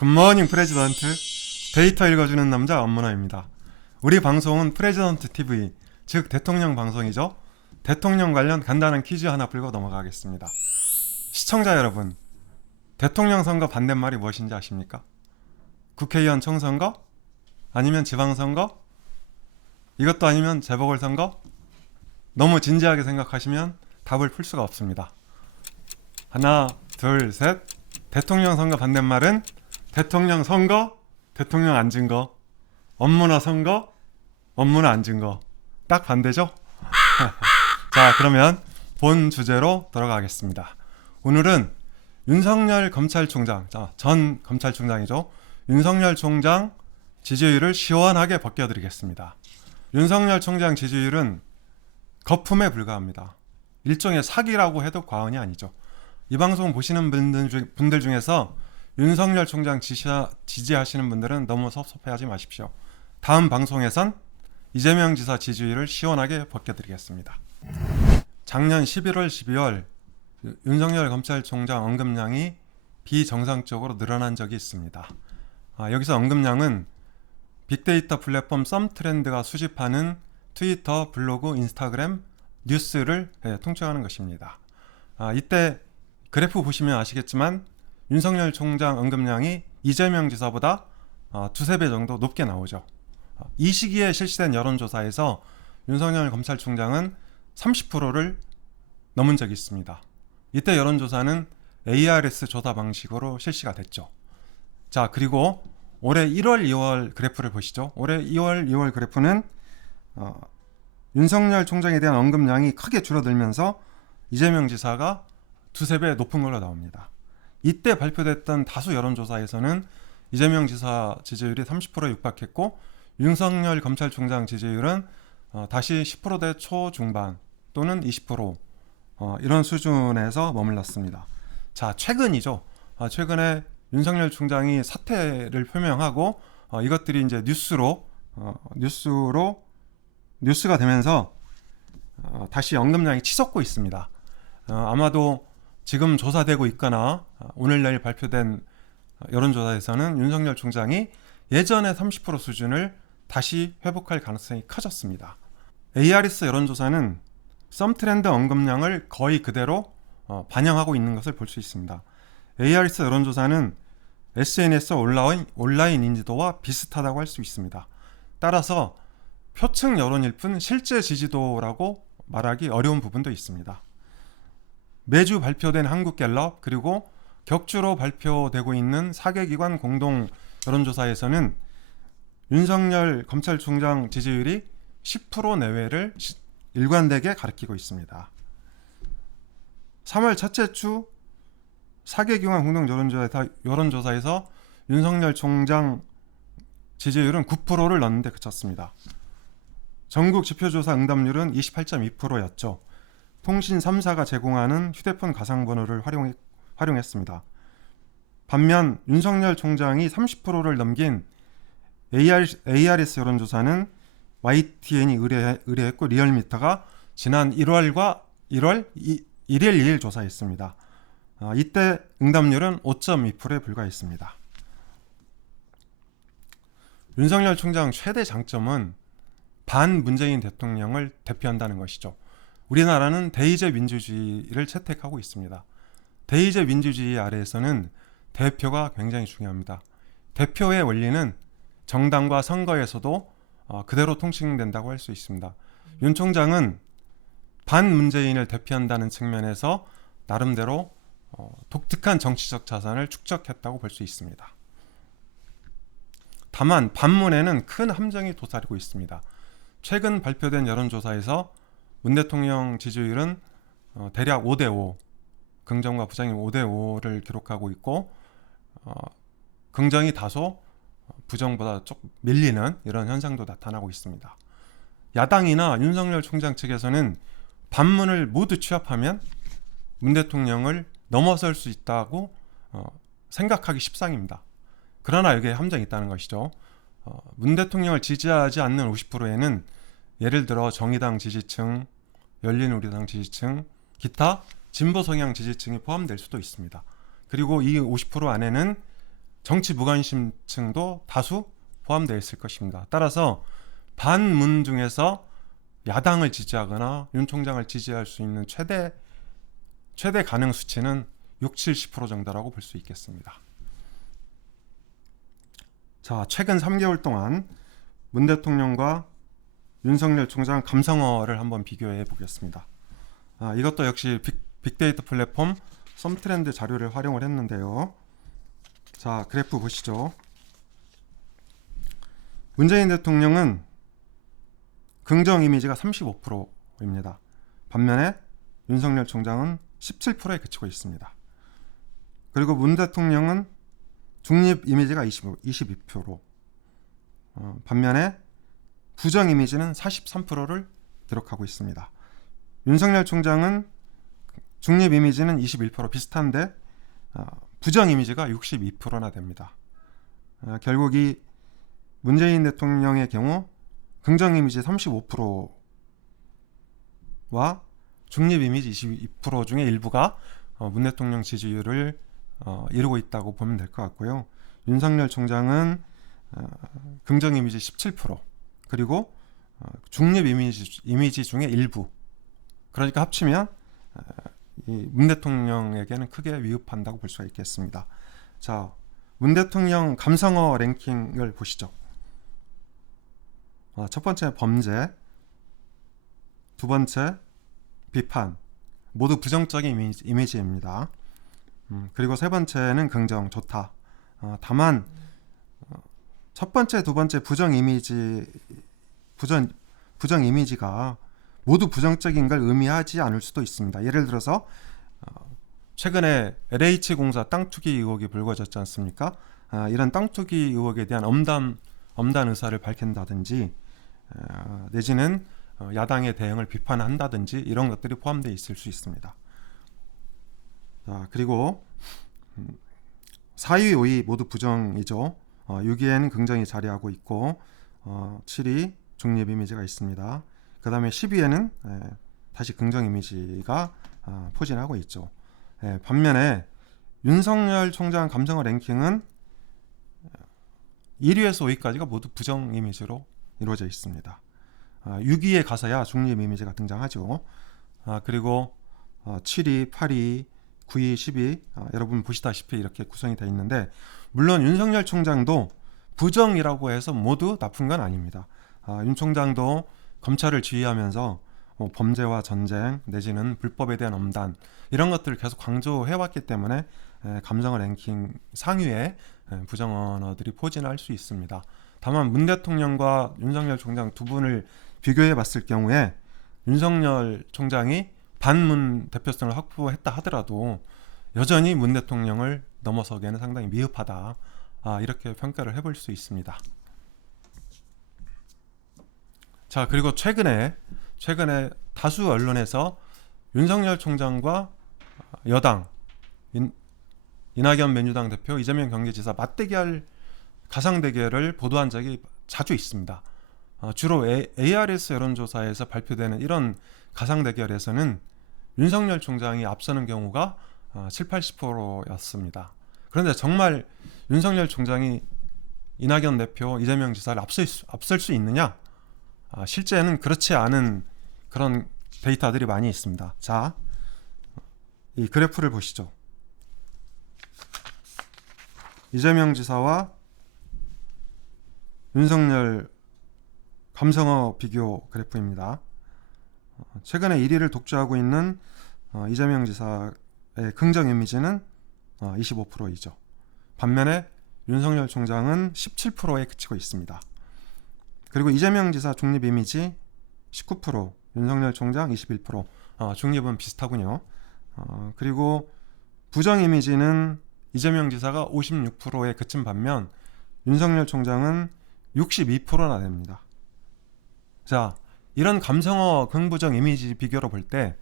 굿모닝 프레지던트. 데이터 읽어주는 남자 엄문화입니다. 우리 방송은 프레지던트 TV, 즉 대통령 방송이죠. 대통령 관련 간단한 퀴즈 하나 풀고 넘어가겠습니다. 시청자 여러분, 대통령 선거 반대말이 무엇인지 아십니까? 국회의원 총선거? 아니면 지방선거? 이것도 아니면 재보궐선거? 너무 진지하게 생각하시면 답을 풀 수가 없습니다. 하나, 둘, 셋. 대통령 선거 반대말은 대통령 선거, 대통령 앉은 거, 엄문화 선거, 엄문화 앉은 거. 딱 반대죠? 자, 그러면 본 주제로 돌아가겠습니다. 오늘은 윤석열 검찰총장, 전 검찰총장이죠. 윤석열 총장 지지율을 시원하게 벗겨드리겠습니다. 윤석열 총장 지지율은 거품에 불과합니다. 일종의 사기라고 해도 과언이 아니죠. 이 방송 보시는 분들 중에서 윤석열 총장 지지하시는 분들은 너무 섭섭해하지 마십시오. 다음 방송에선 이재명 지사 지지율을 시원하게 벗겨드리겠습니다. 작년 11월, 12월 윤석열 검찰총장 언급량이 비정상적으로 늘어난 적이 있습니다. 여기서 언급량은 빅데이터 플랫폼 썸트렌드가 수집하는 트위터, 블로그, 인스타그램, 뉴스를 통칭하는 것입니다. 이때 그래프 보시면 아시겠지만 윤석열 총장 언급량이 이재명 지사보다 두세 배 정도 높게 나오죠. 이 시기에 실시된 여론조사에서 윤석열 검찰총장은 30%를 넘은 적이 있습니다. 이때 여론조사는 ARS 조사 방식으로 실시가 됐죠. 자, 그리고 올해 1월, 2월 그래프를 보시죠. 올해 2월, 2월 그래프는 윤석열 총장에 대한 언급량이 크게 줄어들면서 이재명 지사가 두세 배 높은 걸로 나옵니다. 이때 발표됐던 다수 여론조사에서는 이재명 지사 지지율이 30%에 육박했고 윤석열 검찰총장 지지율은 다시 10%대 초중반 또는 20% 이런 수준에서 머물렀습니다. 자, 최근이죠. 최근에 윤석열 총장이 사퇴를 표명하고 이것들이 이제 뉴스가 되면서 다시 언급량이 치솟고 있습니다. 아마도 지금 조사되고 있거나 오늘 내일 발표된 여론조사에서는 윤석열 총장이 예전의 30% 수준을 다시 회복할 가능성이 커졌습니다. ARS 여론조사는 썸트렌드 언급량을 거의 그대로 반영하고 있는 것을 볼 수 있습니다. ARS 여론조사는 SNS 온라인 인지도와 비슷하다고 할 수 있습니다. 따라서 표층 여론일 뿐 실제 지지도라고 말하기 어려운 부분도 있습니다. 매주 발표된 한국갤럽 그리고 격주로 발표되고 있는 4개 기관 공동 여론조사에서는 윤석열 검찰총장 지지율이 10% 내외를 일관되게 가리키고 있습니다. 3월 첫째 주 4개 기관 공동 여론조사에서 윤석열 총장 지지율은 9%를 넘는데 그쳤습니다. 전국 지표조사 응답률은 28.2%였죠. 통신 3사가 제공하는 휴대폰 가상번호를 활용했습니다. 반면 윤석열 총장이 30%를 넘긴 ARS 여론조사는 YTN이 의뢰했고 리얼미터가 지난 1월 2일 조사했습니다. 이때 응답률은 5.2%에 불과했습니다. 윤석열 총장 최대 장점은 반문재인 대통령을 대표한다는 것이죠. 우리나라는 대의제 민주주의를 채택하고 있습니다. 대의제 민주주의 아래에서는 대표가 굉장히 중요합니다. 대표의 원리는 정당과 선거에서도 그대로 통칭된다고 할 수 있습니다. 윤 총장은 반문재인을 대표한다는 측면에서 나름대로 독특한 정치적 자산을 축적했다고 볼 수 있습니다. 다만 반문에는 큰 함정이 도사리고 있습니다. 최근 발표된 여론조사에서 문 대통령 지지율은 대략 5대5, 긍정과 부정이 5대5를 기록하고 있고 긍정이 다소 부정보다 조금 밀리는 이런 현상도 나타나고 있습니다. 야당이나 윤석열 총장 측에서는 반문을 모두 취합하면 문 대통령을 넘어설 수 있다고 생각하기 십상입니다. 그러나 여기에 함정이 있다는 것이죠. 문 대통령을 지지하지 않는 50%에는 예를 들어 정의당 지지층, 열린우리당 지지층, 기타 진보 성향 지지층이 포함될 수도 있습니다. 그리고 이 50% 안에는 정치 무관심층도 다수 포함되어 있을 것입니다. 따라서 반문 중에서 야당을 지지하거나 윤 총장을 지지할 수 있는 최대 가능 수치는 60-70% 정도라고 볼 수 있겠습니다. 자, 최근 3개월 동안 문 대통령과 윤석열 총장 감성어를 한번 비교해 보겠습니다. 이것도 역시 빅데이터 플랫폼 썸트렌드 자료를 활용을 했는데요. 자, 그래프 보시죠. 문재인 대통령은 긍정 이미지가 35%입니다. 반면에 윤석열 총장은 17%에 그치고 있습니다. 그리고 문 대통령은 중립 이미지가 22%, 반면에 부정 이미지는 43%를 기록하고 있습니다. 윤석열 총장은 중립 이미지는 21% 비슷한데 부정 이미지가 62%나 됩니다. 결국 이 문재인 대통령의 경우 긍정 이미지 35%와 중립 이미지 22% 중에 일부가 문 대통령 지지율을 이루고 있다고 보면 될 것 같고요. 윤석열 총장은 긍정 이미지 17% 그리고 중립 이미지 중에 일부, 그러니까 합치면 문 대통령에게는 크게 위협한다고 볼 수가 있겠습니다. 자, 문 대통령 감성어 랭킹을 보시죠. 첫 번째 범죄, 두 번째 비판, 모두 부정적인 이미지입니다. 그리고 세 번째는 긍정, 좋다. 다만 첫 번째, 두 번째 부정 이미지가 모두 부정적인 걸 의미하지 않을 수도 있습니다. 예를 들어서 최근에 LH공사 땅 투기 의혹이 불거졌지 않습니까? 이런 땅 투기 의혹에 대한 엄단 의사를 밝힌다든지 내지는 야당의 대응을 비판한다든지 이런 것들이 포함되어 있을 수 있습니다. 자, 그리고 4위, 5위 모두 부정이죠. 6위에는 긍정이 자리하고 있고 7위 중립 이미지가 있습니다. 그 다음에 10위에는 다시 긍정 이미지가 포진하고 있죠. 반면에 윤석열 총장 감성어 랭킹은 1위에서 5위까지가 모두 부정 이미지로 이루어져 있습니다. 6위에 가서야 중립 이미지가 등장하죠. 그리고 7위, 8위, 9위, 10위 여러분 보시다시피 이렇게 구성이 되어 있는데, 물론 윤석열 총장도 부정이라고 해서 모두 나쁜 건 아닙니다. 윤 총장도 검찰을 지휘하면서 범죄와 전쟁 내지는 불법에 대한 엄단 이런 것들을 계속 강조해왔기 때문에 감성어 랭킹 상위에 부정 언어들이 포진할 수 있습니다. 다만 문 대통령과 윤석열 총장 두 분을 비교해 봤을 경우에 윤석열 총장이 반문 대표성을 확보했다 하더라도 여전히 문 대통령을 넘어서기에는 상당히 미흡하다, 이렇게 평가를 해볼 수 있습니다. 자, 그리고 최근에 다수 언론에서 윤석열 총장과 여당 이낙연 민주당 대표, 이재명 경기지사 맞대결, 가상 대결을 보도한 적이 자주 있습니다. 주로 ARS 여론조사에서 발표되는 이런 가상 대결에서는 윤석열 총장이 앞서는 경우가 70-80%였습니다. 그런데 정말 윤석열 총장이 이낙연 대표, 이재명 지사를 앞설 수 있느냐? 실제는 그렇지 않은 그런 데이터들이 많이 있습니다. 자, 이 그래프를 보시죠. 이재명 지사와 윤석열 감성어 비교 그래프입니다. 최근에 1위를 독주하고 있는 이재명 지사의 긍정 이미지는 25%이죠. 반면에 윤석열 총장은 17%에 그치고 있습니다. 그리고 이재명 지사 중립 이미지 19%, 윤석열 총장 21%, 중립은 비슷하군요. 그리고 부정 이미지는 이재명 지사가 56%에 그친 반면 윤석열 총장은 62%나 됩니다. 자, 이런 감성어 긍부정 이미지 비교로 볼 때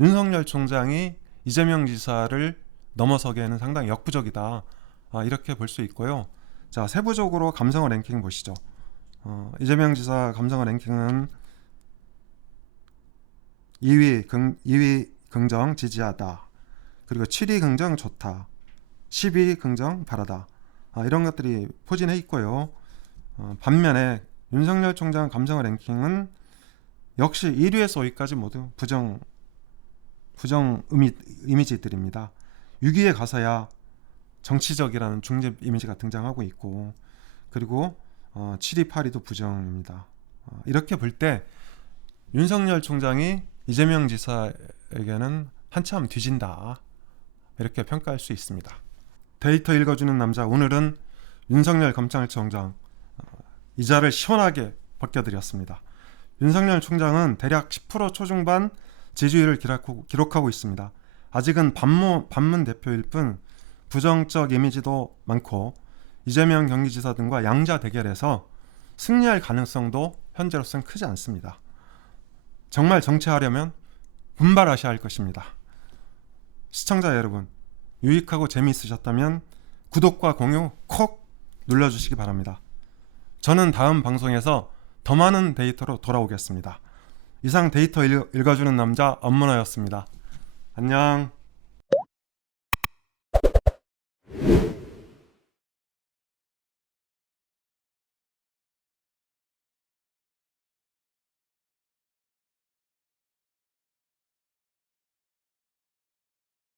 윤석열 총장이 이재명 지사를 넘어서기에는 상당히 역부족이다, 이렇게 볼 수 있고요. 자, 세부적으로 감성어 랭킹 보시죠. 이재명 지사 감성어 랭킹은 2위 긍정 지지하다, 그리고 7위 긍정 좋다, 10위 긍정 바라다, 이런 것들이 포진해 있고요. 반면에 윤석열 총장 감성 랭킹은 역시 1위에서 5위까지 모두 부정 이미지들입니다. 6위에 가서야 정치적이라는 중립 이미지가 등장하고 있고, 그리고 7위, 8위도 부정입니다. 이렇게 볼 때 윤석열 총장이 이재명 지사에게는 한참 뒤진다, 이렇게 평가할 수 있습니다. 데이터 읽어주는 남자, 오늘은 윤석열 검찰총장 이자를 시원하게 벗겨드렸습니다. 윤석열 총장은 대략 10% 초중반 지지율을 기록하고 있습니다. 아직은 반문 대표일 뿐 부정적 이미지도 많고 이재명 경기지사 등과 양자 대결에서 승리할 가능성도 현재로서는 크지 않습니다. 정말 정치하려면 분발하셔야 할 것입니다. 시청자 여러분, 유익하고 재미있으셨다면 구독과 공유 콕 눌러주시기 바랍니다. 저는 다음 방송에서 더 많은 데이터로 돌아오겠습니다. 이상 데이터 읽어주는 남자 엄문화였습니다. 안녕.